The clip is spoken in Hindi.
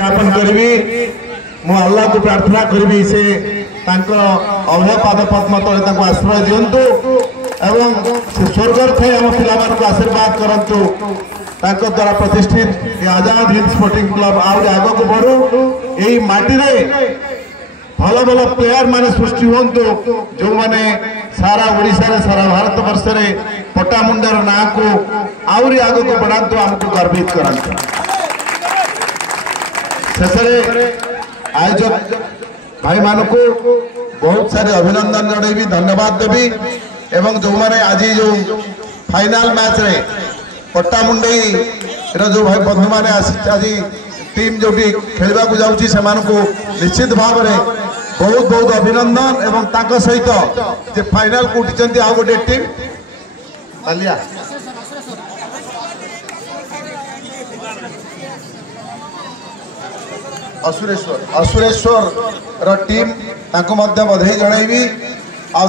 ज्ञापन करी मु अल्लाह को प्रार्थना करी से अभय पाद पद्म तले आश्रय दिंतु एवं स्वर्गर थे आम पिला आशीर्वाद करंतु द्वारा प्रतिष्ठित आजाद हिंद स्पोर्टिंग क्लब आग को बढ़ू यही माटी भल भल प्लेयर माने सृष्टि होंतु जो माने सारा ओडिशा रे सारा भारत वर्ष रे पट्टामुंडार ना को आउरी आग को बढ़ातु हमको गर्वित करंतु शेषरे आयोजक भाई मान को बहुत सारे अभिनंदन जणेबी धन्यवाद देवी एवं जो माने आज जो फाइनल मैच रे पट्टामुंडई जो भाई बंधु मैंने आज टीम जो भी खेलवा को जाऊँगी से निश्चित भाव में बहुत बहुत अभिनंदन एवं ताक सहित जे फाइनल को उठी आउ गोटे टीम आलिया असुरेश्वर टीम बधाई जनइबी आ